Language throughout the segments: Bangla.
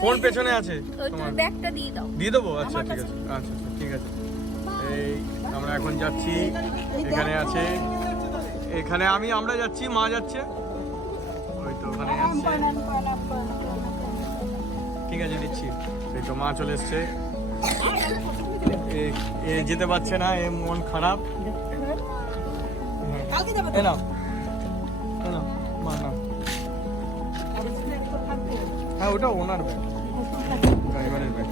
ফোন পেছনে আছে তোমার ব্যাগটা দিয়ে দাও। দিয়ে দেবো? আচ্ছা ঠিক আছে, আচ্ছা ঠিক আছে। এই আমরা এখন যাচ্ছি, এখানে আছে, এখানে আমরা যাচ্ছি, মা যাচ্ছে, ওই তো ওখানে যাচ্ছে। ঠিক আছে দিচ্ছি। এই তো মা চলে এসছে, এ যেতে পারছে না, এ মন খারাপ। না মা না, হ্যাঁ ওটা ওনার ব্যাগ, ড্রাইভারের ব্যাগ।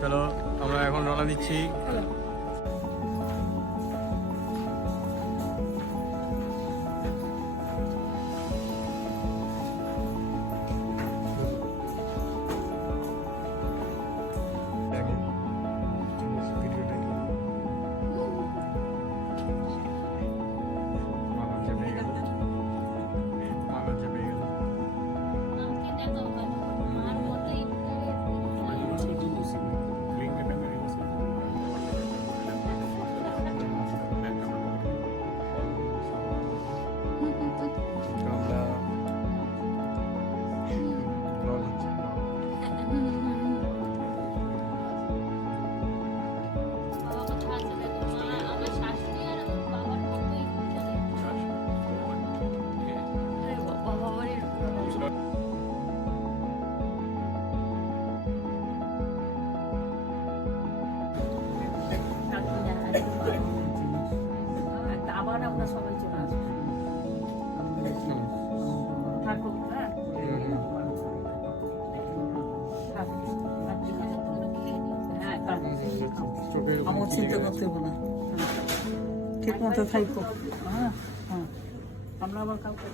চলো আমরা এখন রওনা দিচ্ছি। আবার আমরা সবাই চলে আসবো। ঠাকুর হ্যাঁ আমার চিন্তা করতে হবে না, ঠিক মতো থাকবো। হ্যাঁ হ্যাঁ আমরা আবার কাউকে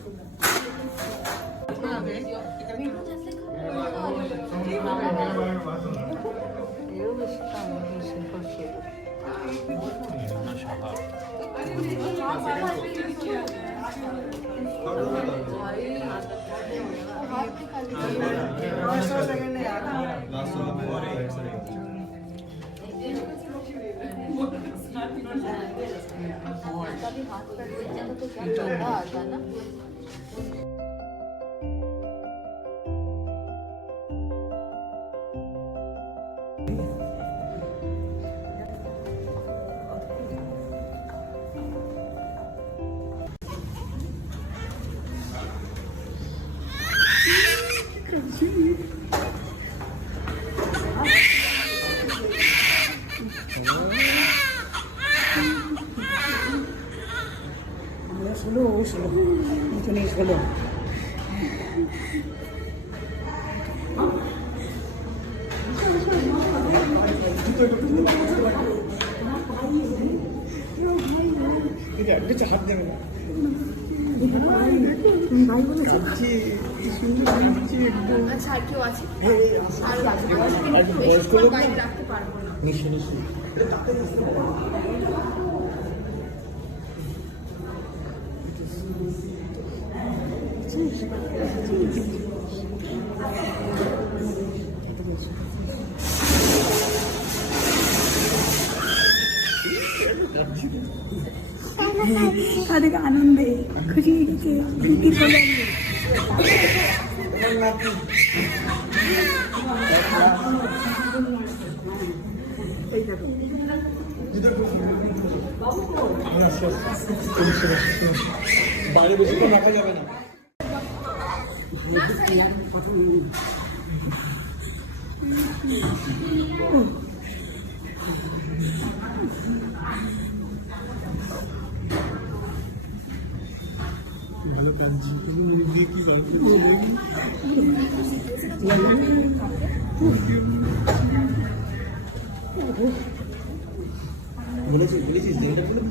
আচ্ছা আর কেউ আছে? রাখতে পারবো না। তাদেরকে আনন্দে খুশি গেছে বাইরে বেশি তো রাখা যাবে না। ভালো কাঁদছি, তুমি কি গল্প বলেছিস এটা বলে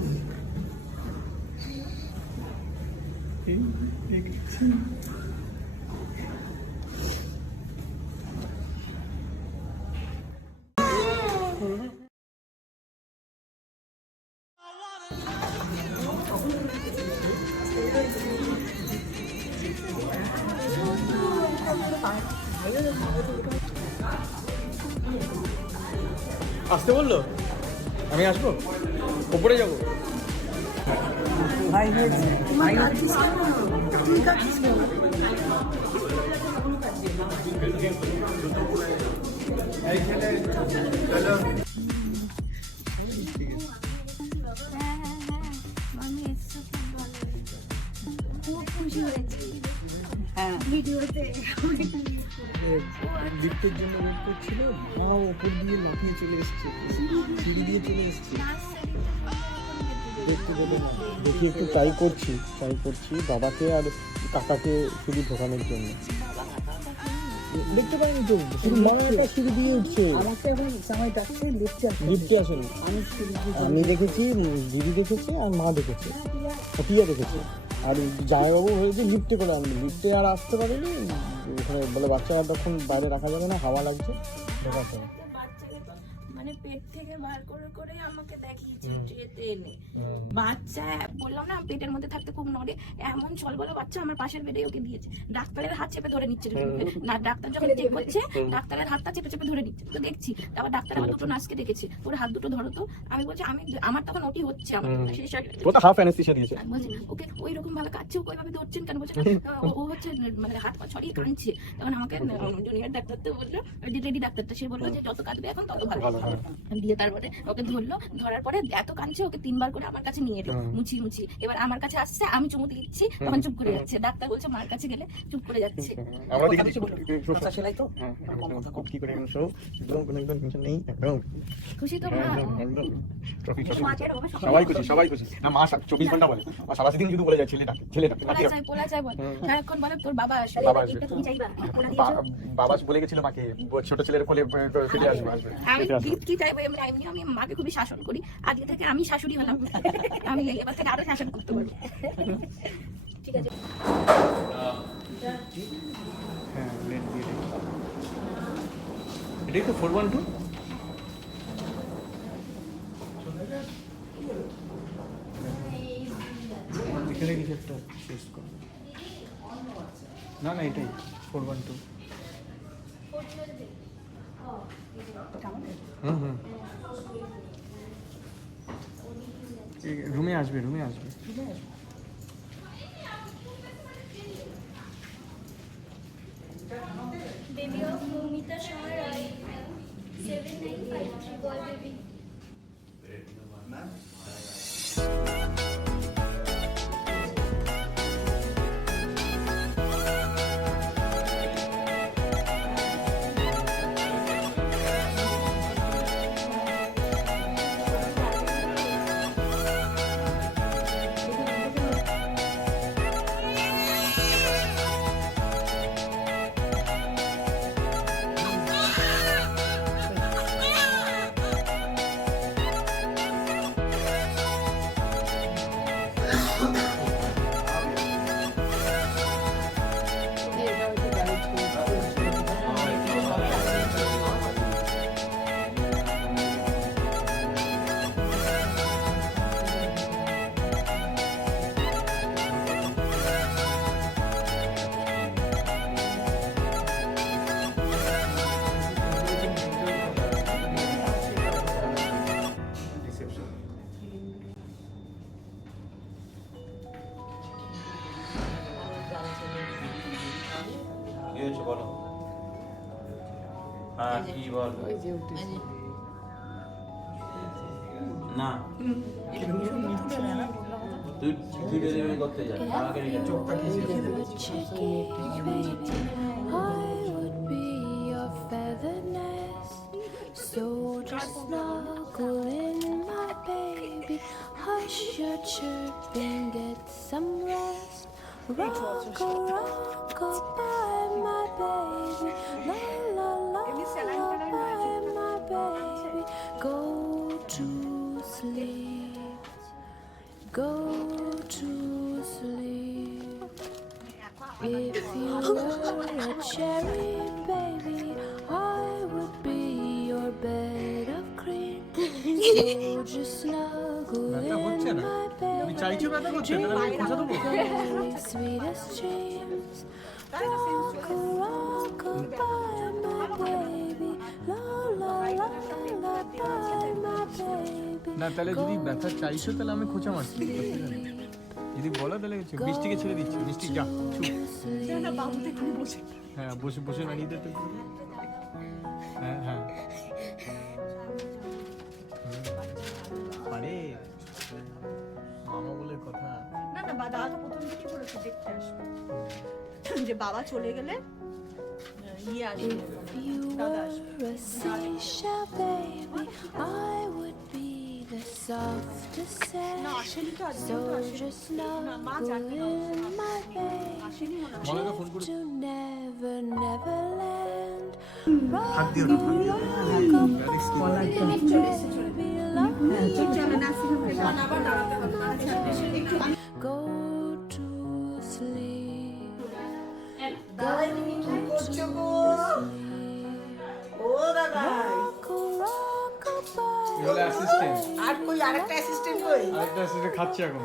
আসতে বললো, আমি আসবো, ওপরে যাবো। ভাই হয়েছে ভাই হচ্ছিস তুই কাটছিস এই ছেলে চলো। আমি এসে খুব ভালো হয়েছে। খুব খুশি হয়েছি হ্যাঁ ভিডিওতে। লিফটের জন্য ওয়েট করছিল, মা ওপর দিয়ে লাফিয়ে চলে এসছে, সিঁড়ি দিয়ে চলে এসছে। দেখতে দেবে না, দেখি একটু ট্রাই করছি বাবাকে আর কাকাকে সিঁড়ি ঢোকানোর জন্য। দেখতে পাইনি তো, শুধু মা একটা সিঁড়ি দিয়ে উঠছে, আমাকে এখন সময় ডাকছে লিফটে আসেনি। আমি দেখেছি, দিদি দেখেছে আর মা দেখেছে, টিয়া দেখেছে। আর জামাইবাবু হয়েছে লিফটে করে আনবে, লিফটে আর আসতে পারেনি। ওখানে বলে বাচ্চারা তখন বাইরে রাখা যাবে না, হাওয়া লাগছে, ঢোকাতে হবে। মানে পেট থেকে বার করে করে আমাকে দেখিয়েছে ট্রেতে এনে। বাচ্চা বললাম না পেটের মধ্যে থাকতে খুব নড়ে, এমন ছলবলে বাচ্চা আমার পাশের বেডে ওকে দিয়েছে। ডাক্তারের হাত চেপে ধরে নিচ্ছে না, ডাক্তার যখন চেক করছে ডাক্তারের হাতটা চেপে চেপে ধরে নিচ্ছে। তো দেখছি তারপর ডাক্তার আবার দুটো নার্সকে ডেকেছে, ওর হাত দুটো ধরো তো। আমি বলছি আমার তখন ওটি হচ্ছে, আমার সেই ও তো হাফ অ্যানেস্থেসিয়া দিয়েছে। আমি বলছি ওকে ওই রকম ভাবে কাঁদছে, ওইভাবে ধরছেন কেন? বলছে ও হচ্ছে মানে হাত পা ছড়িয়ে কাঁদছে। তখন আমাকে জুনিয়র ডাক্তার তো বললো, লেডি ডাক্তারটা, সে বললো যে যত কাঁদবে এখন তত ভালো। দিয়ে তারপরে ওকে ধরলো, ধরার পরে এত কাঁদছে, ওকে 3 বার করে আমার কাছে নিয়ে এলো মুছি। এবার আমার কাছে আসছে, আমি চুমু দিচ্ছি, তখন চুপ করে যাচ্ছে। ডাক্তার বলছে মার কাছে গেলে চুপ করে যাচ্ছে। আমরা দেখেছি কথা সেলাই তো খুব কি করে সব একদম কোনো একদম টেনশন নেই, একদম খুশি তো মা? একদম ট্রফি সবাই খুশি না। মা 24 ঘন্টা বলে, মা সারা দিন শুধু বলে যায় ছেলেটা পোলা চাই বল, সারাক্ষণ বলে তোর বাবা আসবে, বাবা আসবে। এটা তুমি চাইবা পোলা দিয়েছো। বাবা বলে গেছিল মাকে ছোট ছেলের কোলে ফিরে আসবে। আমি কি চাইবো? এমনি আমি মাকে খুবই শাসন করি, আজকে থেকে আমি শাশুড়ি হলাম। আমি এবার থেকে আরো শাসন করতে পারবো। ঠিক আছে। হ্যাঁ লেট দিয়ে দিই। এটাই তো 412। এখানে কিছু একটা শেষ কর। না এটাই 412। হুম রুমে আসবে। Baby of Momita Shah Rai, 7953 boy baby. কি হয়েছে বলো? হ্যাঁ কি বল? না তুই ভিডিও ডেলিভারি করতে যা, আমাকে রেখে চোখটা So just snuggle in, my baby. Hush your chirping, get some rest. Rock by my baby. La la la by my baby. Go to sleep. Go to sleep. If you were a cherry baby, I would be your bed of cream. So just snuggle in, my baby. Sweetest dreams. Rock by my baby. La la la la by my baby. না তাহলে যদি ব্যথা চাইছো তাহলে আমি খোঁচা মারছি, যদি বলো তাহলে বৃষ্টিকে ছেড়ে দিচ্ছি। বৃষ্টি যা হ্যাঁ বসে নাড়িয়ে দিতে। হ্যাঁ যে বাবা চলে গেলে ইয়ে আসবে, দাদা আসবে। A seashell, baby, I would be the softest sand. না আসেনি তো আজকে, So তো আসেনি। just না, মা জানে snuggle না। in my bed আসেনি মনে হয়। বলে তো ফোন করে to never, never land. হাত দিও না, হাত দিও কলা একটু Go to sleep. ও দাদা এই হলো অ্যাসিস্ট্যান্ট, আর কই আরেকটা অ্যাসিস্ট্যান্ট কই আরেকটা অ্যাসিস্ট্যান্ট খাচ্ছে এখন।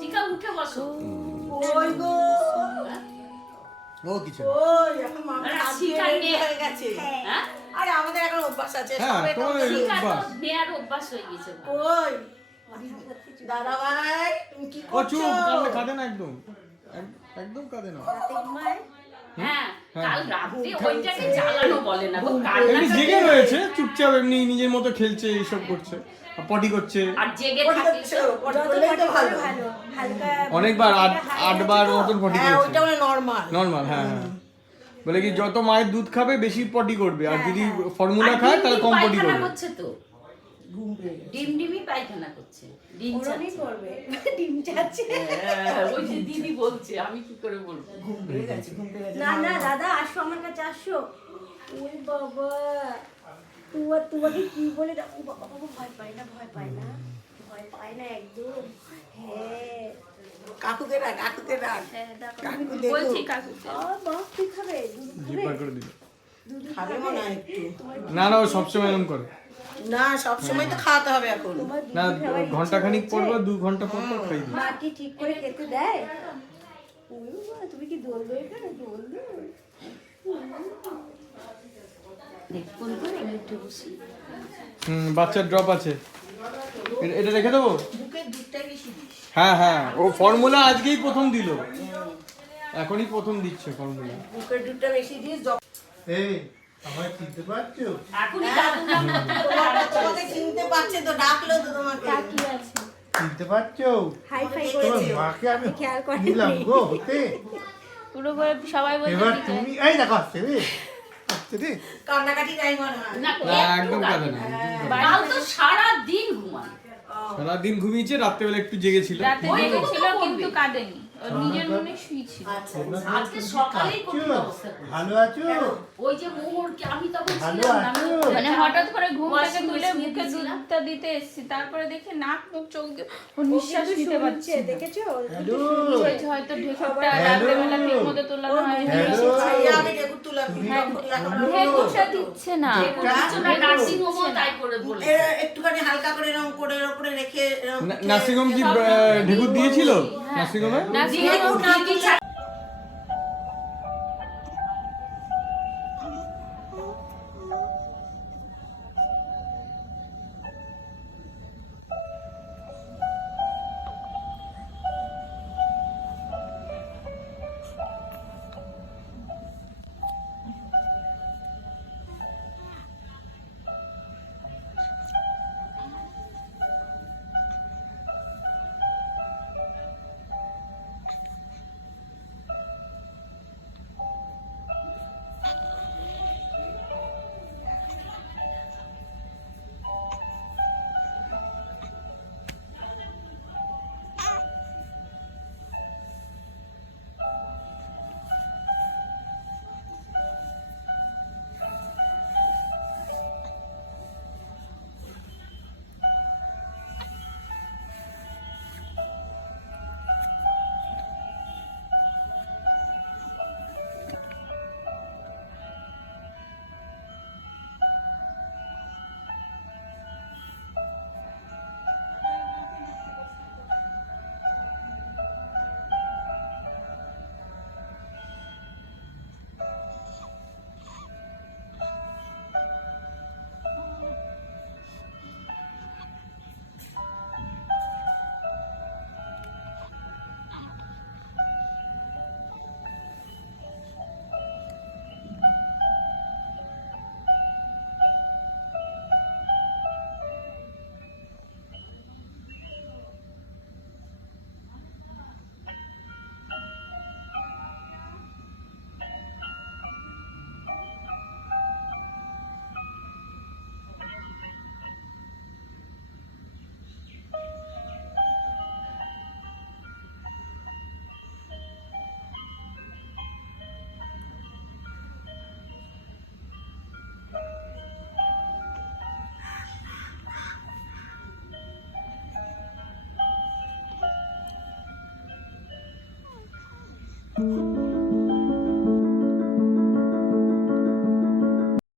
শিখা উঠে বসো। ওই গো ও কিছু ওই এখন মামা আরে হাত শিখা দিয়ে নিয়ে- হয়ে গেছে। হ্যাঁ? আরে আমাদের এখন অভ্যাস আছে হ্যাঁ, সবাই তো তোমার শিখা- শিখা তো বাস। নেয়ার অভ্যাস হয়ে গেছে। ওই দাদা ভাই তুমি কি ও চুপ, করছো কাঁদে কাঁদে না একদম, একদম কাঁদে না। হ্যাঁ, হ্যাঁ। কাল রাতে ওইটাকে জ্বালানো বলে না গো, এমনি কান্নাকাটি। জেগে রয়েছে চুপচাপ, এমনি নিজের মতো খেলছে, এইসব করছে, পটি করছে আর জেগে পটি থাকে করছো, পটি করলেই তো ভালো অনেকবার, 8বার মতন পটি হ্যাঁ করেছে। ওইটা মানে নরমাল নর্মাল, হ্যাঁ হ্যাঁ। বলে কি যত মায়ের দুধ খাবে বেশি পটি করবে, আর যদি ফর্মুলা খায় তাহলে কম পটি পায়খানা করবে। করছে তো, ডিমই পায়খানা করছে, ডিম চাচ্ছে। হ্যাঁ, ওই যে দিদি বলছে, আমি কি করে বলবো? ঘুম পেয়ে গেছে ঘুম পেয়ে গেছে না না দাদা আসো আমার কাছে আসো। ওই বাবা তোমাকে কি বলে ও বাবা বাবা ভয় পায় না ভয় পায় না ভয় পায় না একদম। হ্যাঁ কাকুকে ডাক কাকুকে ডাক হ্যাঁ দেখো কাকু দেখো বলছি কাকু বাবা কি খাবে দুধ জিভ বার করে দিল। খাবে মনে হয় একটু না না, ও সবসময় এরকম করে। না সবসময় তো খাওয়াতে হবে এখন না, ঘন্টাখানিক পর বা 2 ঘন্টা পর পর খাই দিই। মা কি ঠিক করে খেতে দেয়? ওই বাবা তুমি কি দোল দই খাবে দোল দই? ফোন করে আমি উঠে বসি। বাচ্চার ড্রপ আছে, এটা রেখে দেবো। বুকের দুধটাই বেশি দিস হ্যাঁ হ্যাঁ, ও ফর্মুলা আজকেই প্রথম দিল, এখনই প্রথম দিচ্ছে ফর্মুলা। বুকের দুধটা বেশি দিস এই আমায় চিনতে পারছো? এখনই দাদু নাম তোমাকে চিনতে পারছে তো ডাকলো তো তোমাকে কি আছে চিনতে পারছো? হাই ফাই তোমার করেছে মাকে আমি খেয়াল করে নিলাম গো হতে। পুরো সবাই এবার তুমি এই দেখো আসছে রে, আসছে রে। কান্নাকাটি নাই মনে হয় না, না একদম কাঁদে না, কাল তো সারা দিন ঘুমান। সারাদিন ঘুমিয়েছে, রাত্রেবেলা একটু জেগেছিল। জেগেছিল কিন্তু কাঁদেনি, ওর নিজের মনে শুয়েছিল। আজকে সকালেই কঠিন অবস্থা করেছে। ভালো আছো? ওই যে মোহরকে আমি তখন ভালো ছিলাম না, আমি আছো? উপরে মানে যা- হঠাৎ করে ঘুম থেকে washing তুলে machine এ মুখে দিয়েছিলাম। দুধটা দিতে এসেছি, তারপরে দেখি নাক মুখ চোখ দিয়ে ও নিঃশ্বাস নিতে পারছে না। দেখেছো হ্যালো বলছে হয়তো ঢেকুরটা রাত্রেবেলা ঠিক মতো তোলানো হয়নি। হ্যালো আমি ঢেকুর তুলা ঢেকুরটা দিচ্ছে না। নার্সিং হোমও তাই করে বলে। একটুখানি হালকা করে এরকম করে এর উপরে রেখে এরকম নার্সিংহোম কি ঢেকুর দিয়েছিল? নার্সিংহোমে নার্সিংহোমে ঢেকুর না দিলে